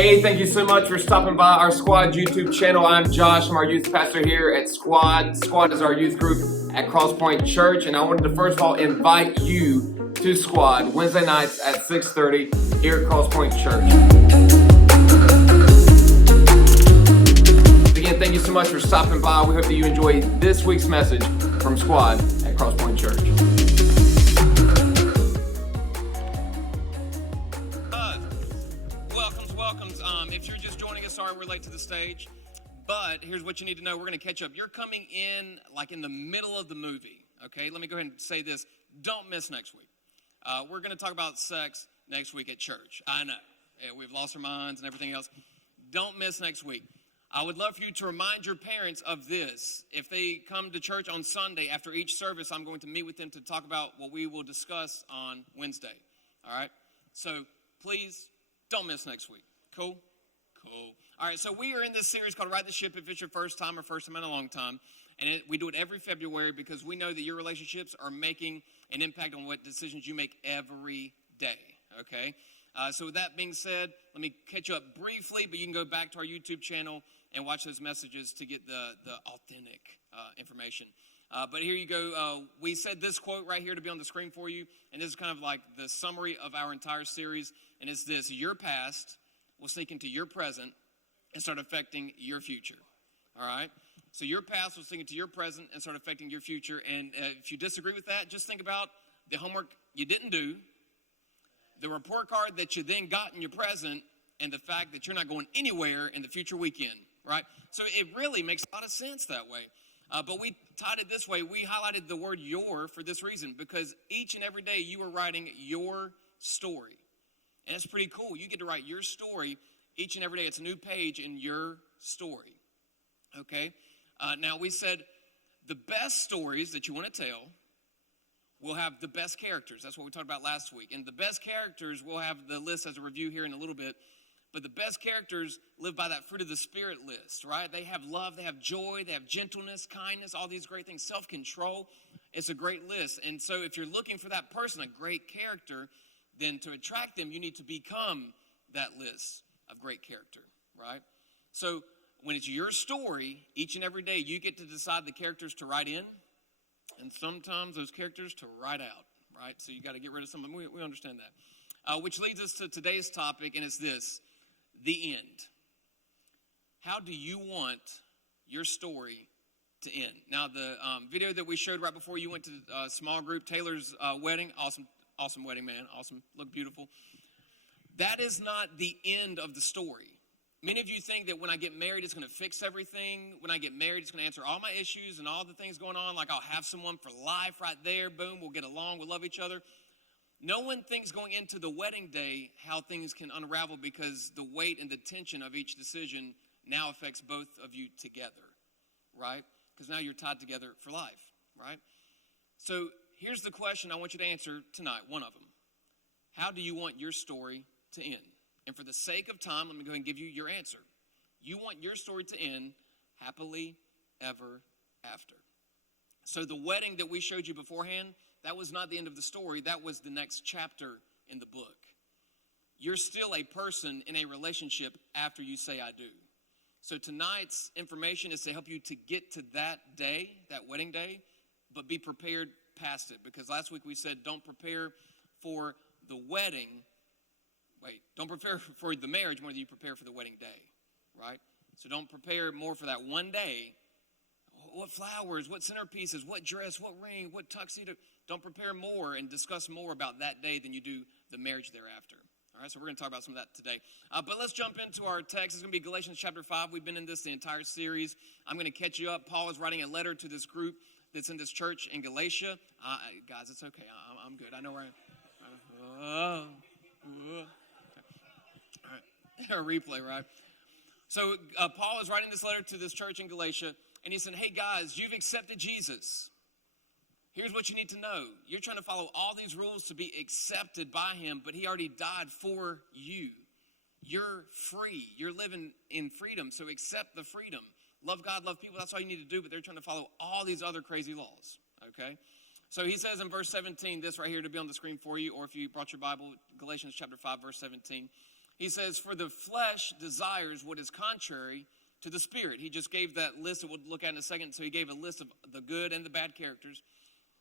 Hey, thank you so much for stopping by our Squad YouTube channel. I'm Josh. I'm our youth pastor here at Squad. Squad is our youth group at Crosspoint Church, and I wanted to first of all invite you to Squad Wednesday nights at 6:30 here at Crosspoint Church. Again, thank you so much for stopping by. We hope that you enjoy this week's message from Squad at Crosspoint Church. Welcomes. If you're just joining us, sorry we're late to the stage, but here's what you need to know. We're going to catch up. You're coming in like in the middle of the movie, okay? Let me go ahead and say this. Don't miss next week. We're going to talk about sex next week at church. I know. Yeah, we've lost our minds and everything else. Don't miss next week. I would love for you to remind your parents of this. If they come to church on Sunday after each service, I'm going to meet with them to talk about what we will discuss on Wednesday, all right? So please don't miss next week. Cool? Cool. All right, so we are in this series called Right the Ship if it's your first time or first time in a long time. And we do it every February because we know that your relationships are making an impact on what decisions you make every day, okay? So with that being said, let me catch you up briefly, but you can go back to our YouTube channel and watch those messages to get the authentic information. But here you go. We said this quote right here to be on the screen for you, and this is kind of like the summary of our entire series, and it's this: your past will sneak into your present and start affecting your future, all right? So your past will sneak into your present and start affecting your future, and if you disagree with that, just think about the homework you didn't do, the report card that you then got in your present, and the fact that you're not going anywhere in the future weekend, right? So it really makes a lot of sense that way. But we tied it this way. We highlighted the word your for this reason, because each and every day you are writing your story. And it's pretty cool. You get to write your story each and every day. It's a new page in your story, okay? Now, we said the best stories that you want to tell will have the best characters. That's what we talked about last week. And the best characters, we'll have the list as a review here in a little bit. But the best characters live by that fruit of the Spirit list, right? They have love, they have joy, they have gentleness, kindness, all these great things, self-control. It's a great list. And so if you're looking for that person, a great character, then to attract them, you need to become that list of great character, right? So when it's your story, each and every day, you get to decide the characters to write in, and sometimes those characters to write out, right? So you got to get rid of some of them. We understand that. Which leads us to today's topic, and it's this: the end. How do you want your story to end? Now, the video that we showed right before you went to small group, Taylor's wedding, awesome wedding, man, awesome, look beautiful. That is not the end of the story. Many of you think that when I get married, it's going to fix everything. When I get married, it's going to answer all my issues and all the things going on. Like I'll have someone for life right there. Boom, we'll get along, we'll love each other. No one thinks going into the wedding day how things can unravel, because the weight and the tension of each decision now affects both of you together, right? Because now you're tied together for life, right? So here's the question I want you to answer tonight, one of them. How do you want your story to end? And for the sake of time, let me go ahead and give you your answer. You want your story to end happily ever after. So the wedding that we showed you beforehand, that was not the end of the story. That was the next chapter in the book. You're still a person in a relationship after you say I do. So tonight's information is to help you to get to that day, that wedding day, but be prepared past it. Because last week we said don't prepare for the wedding. Don't prepare for the marriage more than you prepare for the wedding day, right? So don't prepare more for that one day. What flowers, what centerpieces, what dress, what ring, what tuxedo. Don't prepare more and discuss more about that day than you do the marriage thereafter. All right, so we're going to talk about some of that today. But let's jump into our text. It's going to be Galatians chapter 5. We've been in this the entire series. I'm going to catch you up. Paul is writing a letter to this group that's in this church in Galatia. Guys, it's okay. I'm good. I know where I am. All right, a replay, right? So Paul is writing this letter to this church in Galatia, and he said, hey, guys, you've accepted Jesus. Here's what you need to know. You're trying to follow all these rules to be accepted by him, but he already died for you. You're free. You're living in freedom, so accept the freedom. Love God, love people. That's all you need to do, but they're trying to follow all these other crazy laws, okay? So he says in verse 17, this right here to be on the screen for you, or if you brought your Bible, Galatians chapter 5, verse 17. He says, for the flesh desires what is contrary to the spirit. He just gave that list that we'll look at in a second. So he gave a list of the good and the bad characters.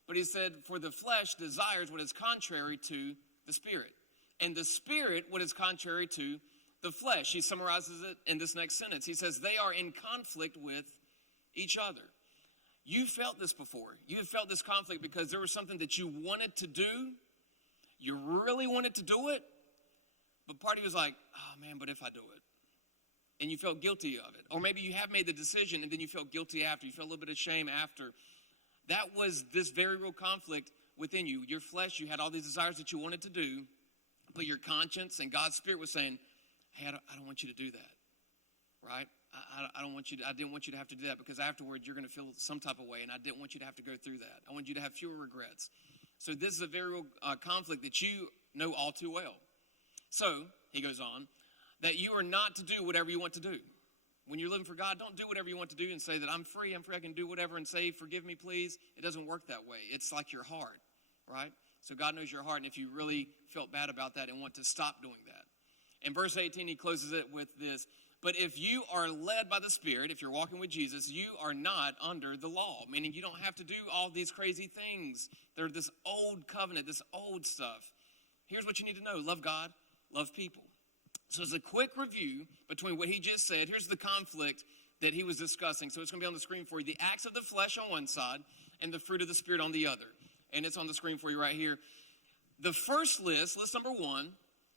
But he said, for the flesh desires what is contrary to the spirit. And the spirit what is contrary to the flesh. He summarizes it in this next sentence. He says, they are in conflict with each other. You felt this before. You have felt this conflict because there was something that you wanted to do. You really wanted to do it. But part of you was like, oh man, but if I do it. And you felt guilty of it. Or maybe you have made the decision and then you felt guilty after. You felt a little bit of shame after. That was this very real conflict within you. Your flesh, you had all these desires that you wanted to do. But your conscience and God's Spirit was saying, hey, I don't want you to do that. Right? I didn't want you to have to do that because afterward you're going to feel some type of way, and I didn't want you to have to go through that. I want you to have fewer regrets. So this is a very real conflict that you know all too well. So, he goes on, that you are not to do whatever you want to do. When you're living for God, don't do whatever you want to do and say that I'm free, I can do whatever and say, forgive me, please. It doesn't work that way. It's like your heart, right? So God knows your heart, and if you really felt bad about that and want to stop doing that. In verse 18, he closes it with this, but if you are led by the Spirit, if you're walking with Jesus, you are not under the law, meaning you don't have to do all these crazy things. They're this old covenant, this old stuff. Here's what you need to know. Love God, love people. So as a quick review between what he just said, here's the conflict that he was discussing. So it's going to be on the screen for you. The acts of the flesh on one side and the fruit of the Spirit on the other. And it's on the screen for you right here. The first list number 1,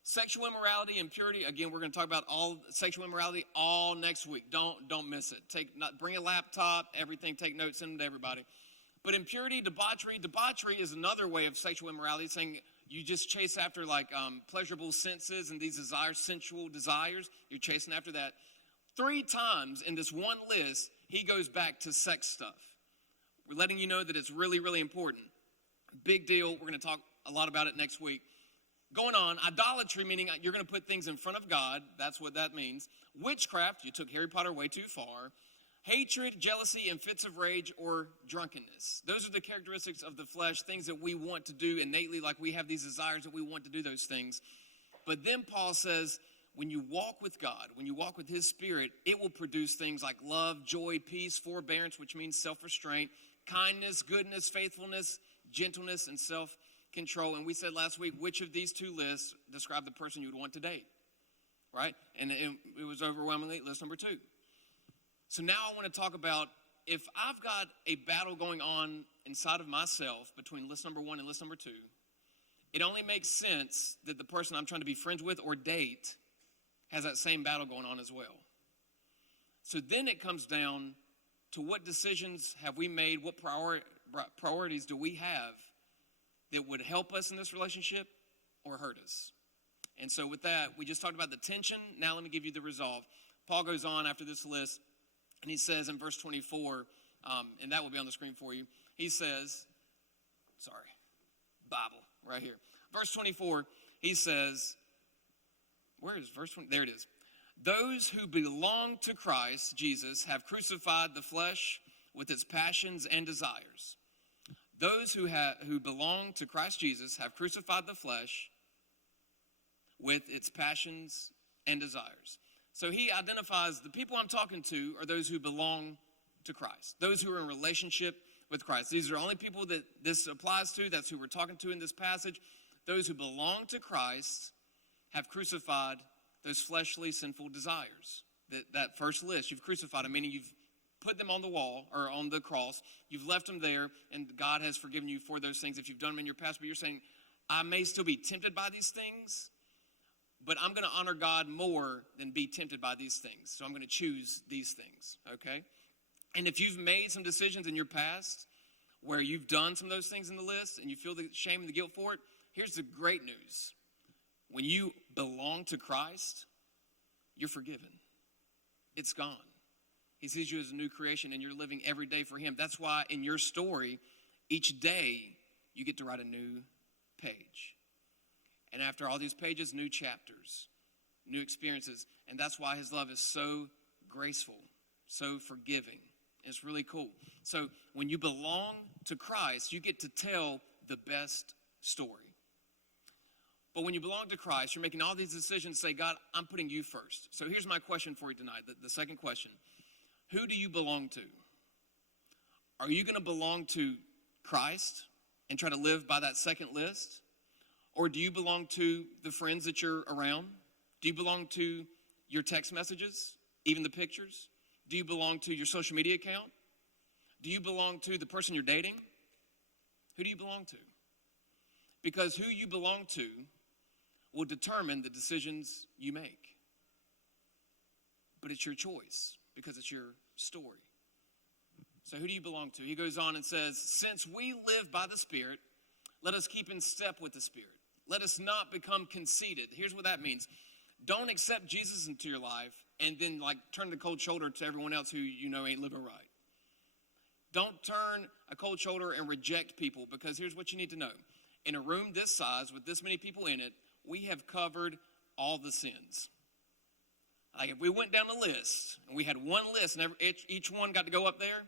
sexual immorality, impurity. Again, we're going to talk about all sexual immorality all next week. Don't miss it. Bring a laptop, everything, take notes, send them to everybody. But impurity, debauchery is another way of sexual immorality, saying you just chase after like pleasurable senses and these desires, sensual desires. You're chasing after that. 3 times in this one list, he goes back to sex stuff. We're letting you know that it's really, really important. Big deal. We're going to talk a lot about it next week. Going on, idolatry, meaning you're going to put things in front of God. That's what that means. Witchcraft, you took Harry Potter way too far. Hatred, jealousy, and fits of rage or drunkenness. Those are the characteristics of the flesh, things that we want to do innately, like we have these desires that we want to do those things. But then Paul says, when you walk with God, when you walk with his Spirit, it will produce things like love, joy, peace, forbearance, which means self-restraint, kindness, goodness, faithfulness, gentleness, and self-control. And we said last week, which of these 2 lists describe the person you would want to date, right? And it was overwhelmingly list number 2. So now I want to talk about if I've got a battle going on inside of myself between list number 1 and list number 2, it only makes sense that the person I'm trying to be friends with or date has that same battle going on as well. So then it comes down to what decisions have we made, what priorities do we have that would help us in this relationship or hurt us. And so with that, we just talked about the tension. Now let me give you the resolve. Paul goes on after this list, and he says in verse 24, and that will be on the screen for you. He says, Bible, right here. Verse 24, he says, where is verse 20? There it is. Those who belong to Christ Jesus have crucified the flesh with its passions and desires. Those who belong to Christ Jesus have crucified the flesh with its passions and desires. So he identifies the people I'm talking to are those who belong to Christ, those who are in relationship with Christ. These are only people that this applies to. That's who we're talking to in this passage. Those who belong to Christ have crucified those fleshly, sinful desires. That first list, you've crucified them, meaning you've put them on the wall or on the cross. You've left them there, and God has forgiven you for those things if you've done them in your past. But you're saying, I may still be tempted by these things, but I'm going to honor God more than be tempted by these things. So I'm going to choose these things, okay? And if you've made some decisions in your past where you've done some of those things in the list and you feel the shame and the guilt for it, here's the great news. When you belong to Christ, you're forgiven. It's gone. He sees you as a new creation and you're living every day for him. That's why in your story, each day you get to write a new page. And after all these pages, new chapters, new experiences. And that's why his love is so graceful, so forgiving. It's really cool. So when you belong to Christ, you get to tell the best story. But when you belong to Christ, you're making all these decisions, say, God, I'm putting you first. So here's my question for you tonight, the second question. Who do you belong to? Are you going to belong to Christ and try to live by that second list? Or do you belong to the friends that you're around? Do you belong to your text messages, even the pictures? Do you belong to your social media account? Do you belong to the person you're dating? Who do you belong to? Because who you belong to will determine the decisions you make. But it's your choice because it's your story. So who do you belong to? He goes on and says, since we live by the Spirit, let us keep in step with the Spirit. Let us not become conceited. Here's what that means. Don't accept Jesus into your life and then turn the cold shoulder to everyone else who you know ain't living right. Don't turn a cold shoulder and reject people, because here's what you need to know. In a room this size with this many people in it, we have covered all the sins. Like if we went down the list and we had one list and each one got to go up there,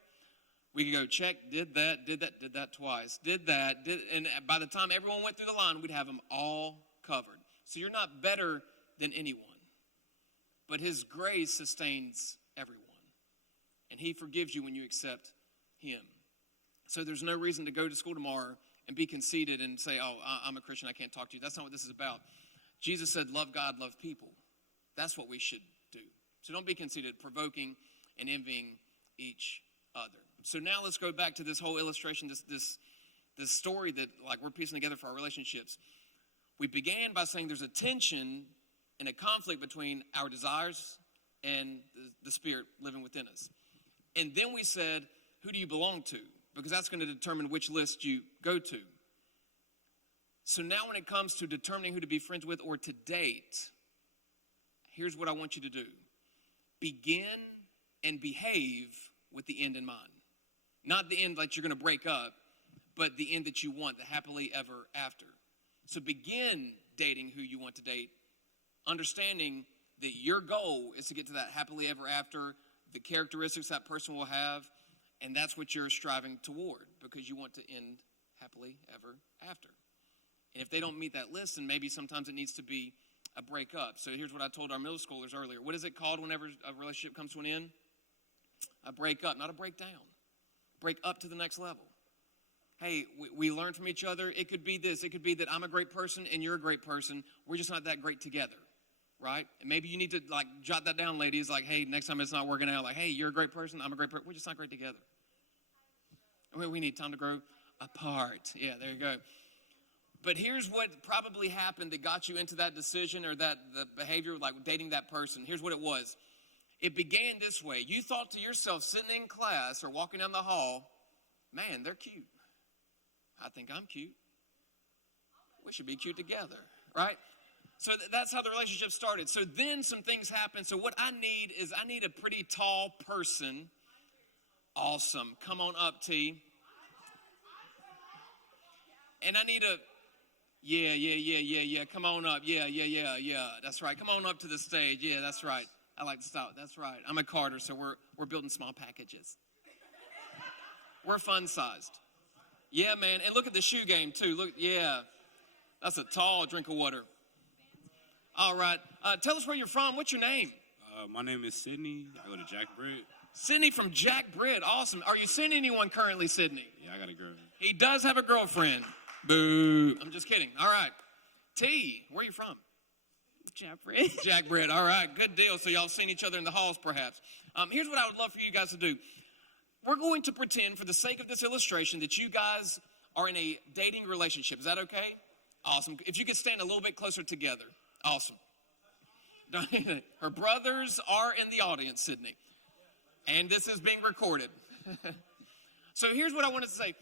we could go check, did that twice, and by the time everyone went through the line, we'd have them all covered. So you're not better than anyone. But his grace sustains everyone. And he forgives you when you accept him. So there's no reason to go to school tomorrow and be conceited and say, oh, I'm a Christian, I can't talk to you. That's not what this is about. Jesus said, love God, love people. That's what we should do. So don't be conceited, provoking and envying each other. So now let's go back to this whole illustration, this story that we're piecing together for our relationships. We began by saying there's a tension and a conflict between our desires and the Spirit living within us. And then we said, who do you belong to? Because that's going to determine which list you go to. So now when it comes to determining who to be friends with or to date, here's what I want you to do. Begin and behave with the end in mind. Not the end that you're going to break up, but the end that you want, the happily ever after. So begin dating who you want to date, understanding that your goal is to get to that happily ever after, the characteristics that person will have, and that's what you're striving toward because you want to end happily ever after. And if they don't meet that list, then maybe sometimes it needs to be a breakup. So here's what I told our middle schoolers earlier. What is it called whenever a relationship comes to an end? A breakup, not a breakdown. Break up to the next level. Hey, we learn from each other. It could be this. It could be that I'm a great person and you're a great person. We're just not that great together, right? And maybe you need to jot that down, ladies. Hey, next time it's not working out. Hey, you're a great person. I'm a great person. We're just not great together. We need time to grow apart. Yeah, there you go. But here's what probably happened that got you into that decision or the behavior, dating that person. Here's what it was. It began this way. You thought to yourself, sitting in class or walking down the hall, man, they're cute. I think I'm cute. We should be cute together, right? So that's how the relationship started. So then some things happened. So what I need a pretty tall person. Awesome. Come on up, T. And I need yeah. Come on up. Yeah. That's right. Come on up to the stage. Yeah, that's right. I like to stop. That's right. I'm a Carter, so we're building small packages. We're fun-sized. Yeah, man. And look at the shoe game, too. Look, yeah. That's a tall drink of water. All right. Tell us where you're from. What's your name? My name is Sydney. I go to Jack Britt. Sydney from Jack Britt. Awesome. Are you seeing anyone currently, Sydney? Yeah, I got a girl. He does have a girlfriend. Boo. I'm just kidding. All right. T, where are you from? Jack Britt. Jack Britt. All right. Good deal. So y'all seen each other in the halls, perhaps. Here's what I would love for you guys to do. We're going to pretend, for the sake of this illustration, that you guys are in a dating relationship. Is that okay? Awesome. If you could stand a little bit closer together. Awesome. Her brothers are in the audience, Sydney. And this is being recorded. So here's what I wanted to say.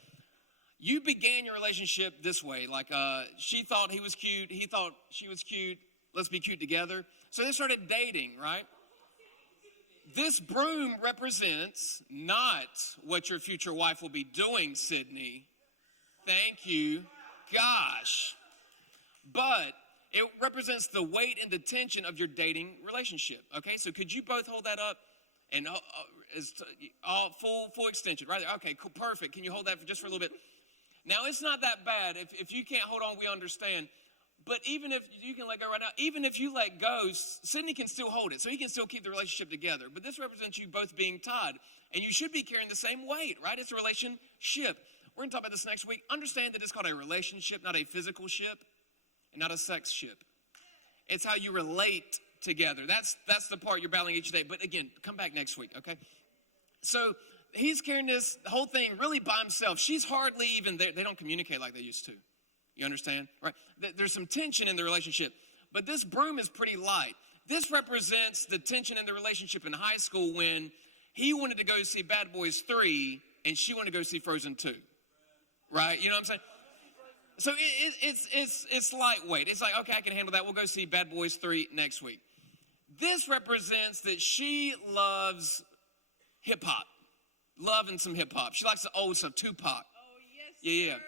You began your relationship this way. She thought he was cute. He thought she was cute. Let's be cute together. So they started dating, right? This broom represents not what your future wife will be doing, Sydney. Thank you. Gosh. But it represents the weight and the tension of your dating relationship. Okay, so could you both hold that up? And all full extension, right there. Okay, cool, perfect. Can you hold that just for a little bit? Now, it's not that bad. If you can't hold on, we understand. But even if you can let go right now, even if you let go, Sydney can still hold it. So he can still keep the relationship together. But this represents you both being tied. And you should be carrying the same weight, right? It's a relationship. We're going to talk about this next week. Understand that it's called a relationship, not a physical ship, and not a sex ship. It's how you relate together. That's the part you're battling each day. But again, come back next week, okay? So he's carrying this whole thing really by himself. She's hardly even there. They don't communicate like they used to. You understand? Right? There's some tension in the relationship. But this broom is pretty light. This represents the tension in the relationship in high school when he wanted to go see Bad Boys 3 and she wanted to go see Frozen 2. Right? You know what I'm saying? So it's lightweight. It's like, okay, I can handle that. We'll go see Bad Boys 3 next week. This represents that she loves hip-hop. Loving some hip-hop. She likes the old stuff, Tupac. Oh, yes, Yeah. sir.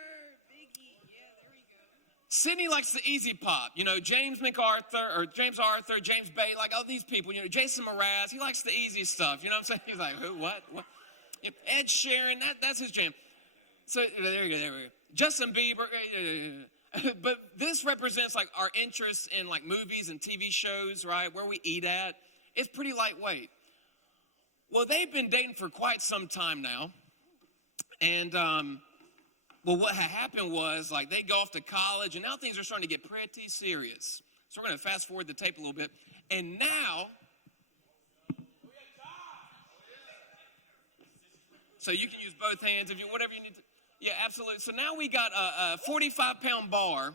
Biggie. Yeah, there we go. Sydney likes the easy pop. You know, James Arthur, James Bay, like all these people. You know, Jason Mraz, he likes the easy stuff. You know what I'm saying? He's like, who, what? Ed Sheeran, that's his jam. So there we go. Justin Bieber. But this represents like our interests in like movies and TV shows, right? Where we eat at. It's pretty lightweight. Well, they've been dating for quite some time now. And, well, what had happened was, like, they go off to college, and now things are starting to get pretty serious. So we're going to fast forward the tape a little bit. And now, so you can use both hands if you, whatever you need to. Yeah, absolutely. So now we got a 45-pound bar.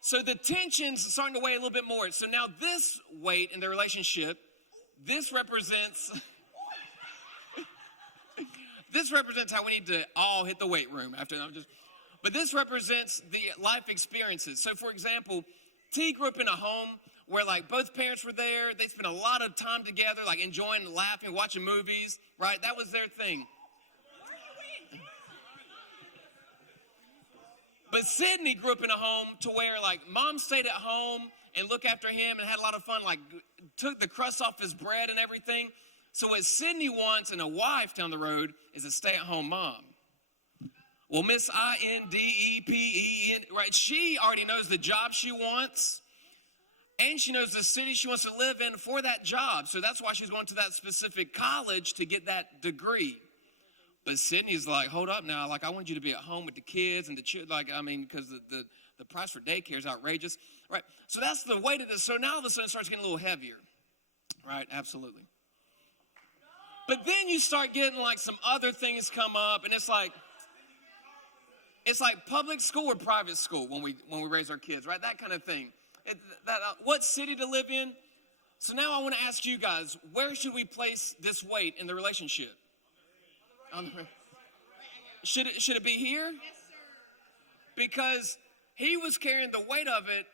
So the tension's starting to weigh a little bit more. So now this weight in the relationship, this represents how we need to all hit the weight room after that. But this represents the life experiences. So for example, T grew up in a home where like both parents were there. They spent a lot of time together, like enjoying, laughing, watching movies, right? That was their thing. But Sydney grew up in a home to where like mom stayed at home and looked after him and had a lot of fun, like took the crust off his bread and everything. So what Sydney wants in a wife down the road is a stay-at-home mom. Well, Miss INDEPEN, right? She already knows the job she wants, and she knows the city she wants to live in for that job. So that's why she's going to that specific college to get that degree. But Sydney's like, hold up now. Like, I want you to be at home with the kids and the children. Like, I mean, because the price for daycare is outrageous, right? So that's the weight of this. So now all of a sudden it starts getting a little heavier, right? Absolutely. But then you start getting like some other things come up, and it's like public school or private school when we raise our kids, right? That kind of thing. What city to live in? So now I want to ask you guys, where should we place this weight in the relationship? Should it be here? Yes, sir. Because he was carrying the weight of it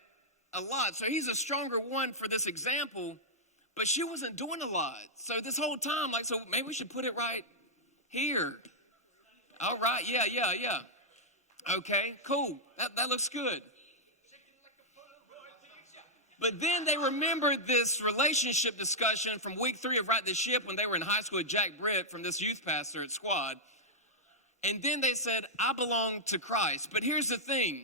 a lot. So he's a stronger one for this example, but she wasn't doing a lot. So this whole time, like, so maybe we should put it right here. All right, yeah. Okay, cool. That looks good. But then they remembered this relationship discussion from week 3 of Right the Ship when they were in high school with Jack Britt from this youth pastor at Squad. And then they said, I belong to Christ. But here's the thing.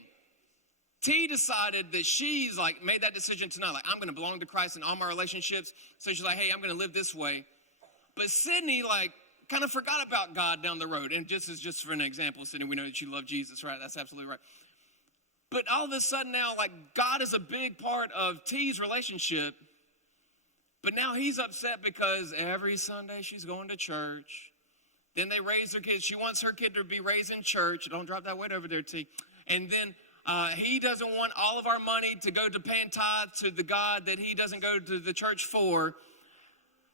T decided that she's like made that decision tonight. Like, I'm going to belong to Christ in all my relationships. So she's like, hey, I'm going to live this way. But Sydney, like, kind of forgot about God down the road. And just for an example, Sydney, we know that you love Jesus, right? That's absolutely right. But all of a sudden now, like, God is a big part of T's relationship. But now he's upset because every Sunday she's going to church. Then they raise their kids. She wants her kid to be raised in church. Don't drop that weight over there, T. And then he doesn't want all of our money to go to paying tithe to the God that he doesn't go to the church for.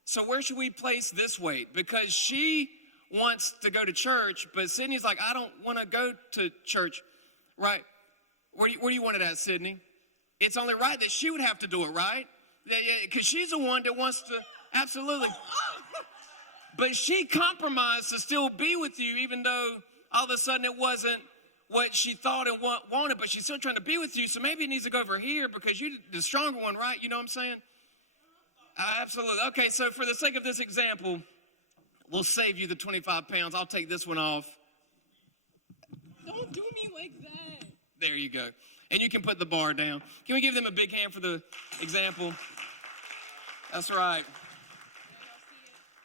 So where should we place this weight? Because she wants to go to church, but Sydney's like, I don't want to go to church, right? Where do you want it at, Sydney? It's only right that she would have to do it, right? Yeah, because she's the one that wants to, absolutely. But she compromised to still be with you, even though all of a sudden it wasn't what she thought and wanted, but she's still trying to be with you. So maybe it needs to go over here because you're the stronger one, right? You know what I'm saying? Absolutely. Okay, so for the sake of this example, we'll save you the 25 pounds. I'll take this one off. Don't do me like that. There you go. And you can put the bar down. Can we give them a big hand for the example? That's right.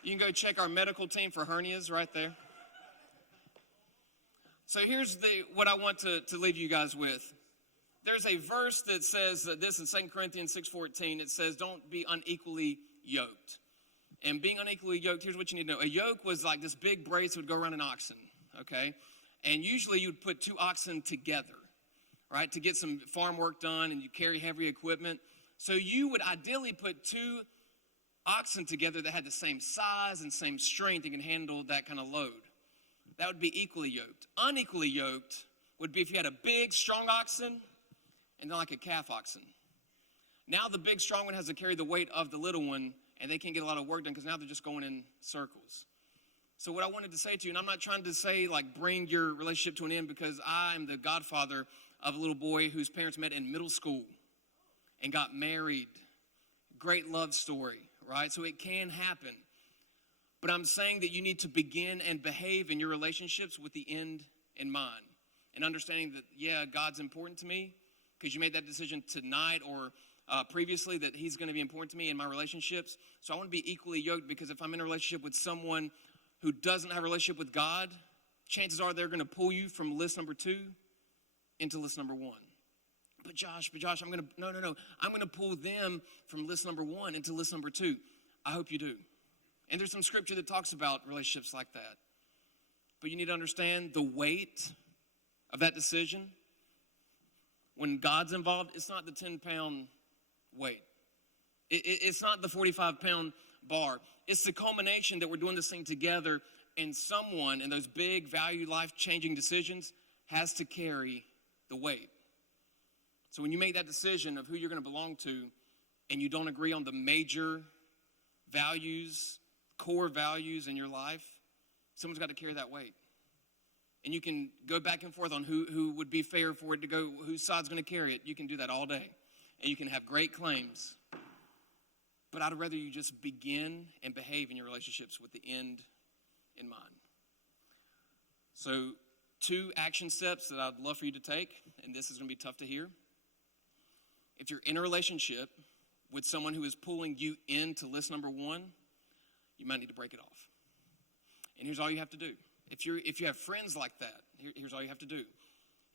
You can go check our medical team for hernias right there. So here's what I want to leave you guys with. There's a verse that says this in 2 Corinthians 6:14. It says, don't be unequally yoked. And being unequally yoked, here's what you need to know. A yoke was like this big brace that would go around an oxen, okay? And usually you would put two oxen together, right, to get some farm work done, and you carry heavy equipment. So you would ideally put two oxen together that had the same size and same strength and can handle that kind of load. That would be equally yoked. Unequally yoked would be if you had a big, strong oxen and then like a calf oxen. Now the big, strong one has to carry the weight of the little one, and they can't get a lot of work done because now they're just going in circles. So what I wanted to say to you, and I'm not trying to say like bring your relationship to an end, because I am the godfather of a little boy whose parents met in middle school and got married. Great love story, right? So it can happen. But I'm saying that you need to begin and behave in your relationships with the end in mind. And understanding that, yeah, God's important to me because you made that decision tonight or previously that he's going to be important to me in my relationships. So I want to be equally yoked, because if I'm in a relationship with someone who doesn't have a relationship with God, chances are they're going to pull you from list number 2 into list number 1. But Josh, I'm going to, no. I'm going to pull them from list number 1 into list number 2. I hope you do. And there's some scripture that talks about relationships like that. But you need to understand the weight of that decision. When God's involved, it's not the 10-pound weight. It's not the 45-pound bar. It's the culmination that we're doing this thing together, and someone in those big, value, life-changing decisions has to carry the weight. So when you make that decision of who you're going to belong to, and you don't agree on the major values, core values in your life, someone's got to carry that weight. And you can go back and forth on who would be fair for it to go, whose side's going to carry it. You can do that all day. And you can have great claims. But I'd rather you just begin and behave in your relationships with the end in mind. So 2 action steps that I'd love for you to take, and this is going to be tough to hear. If you're in a relationship with someone who is pulling you into list number 1, you might need to break it off. And here's all you have to do. If you have friends like that, here's all you have to do.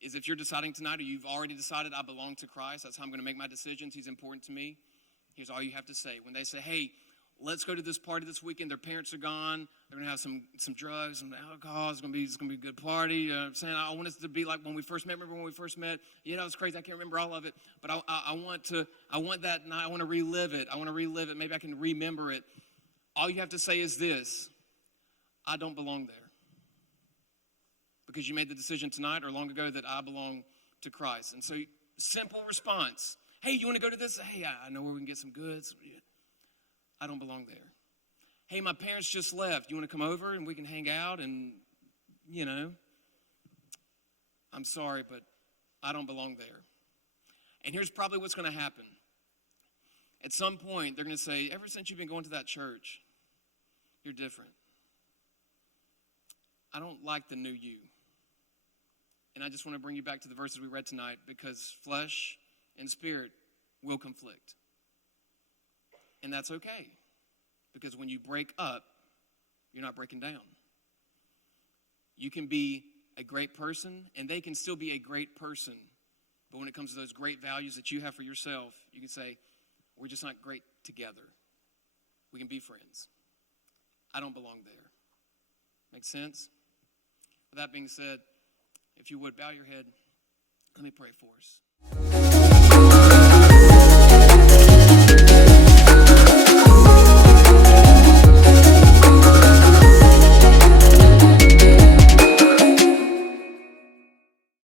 Is if you're deciding tonight, or you've already decided, I belong to Christ, that's how I'm going to make my decisions, he's important to me, here's all you have to say. When they say, hey, let's go to this party this weekend, their parents are gone, they're going to have some drugs, some alcohol, it's going to be a good party. You know what I'm saying? I want us to be like when we first met. Remember when we first met? Yeah, that was crazy. I can't remember all of it, but I want that night. I want to relive it. Maybe I can remember it. All you have to say is this: I don't belong there. Because you made the decision tonight or long ago that I belong to Christ. And so, simple response. Hey, you want to go to this? Hey, I know where we can get some goods. I don't belong there. Hey, my parents just left. You want to come over and we can hang out and, I'm sorry, but I don't belong there. And here's probably what's going to happen. At some point, they're going to say, ever since you've been going to that church, you're different. I don't like the new you. And I just want to bring you back to the verses we read tonight, because flesh and spirit will conflict. And that's okay, because when you break up, you're not breaking down. You can be a great person, and they can still be a great person. But when it comes to those great values that you have for yourself, you can say, we're just not great together. We can be friends. I don't belong there. Make sense? With that being said, if you would, bow your head. Let me pray for us.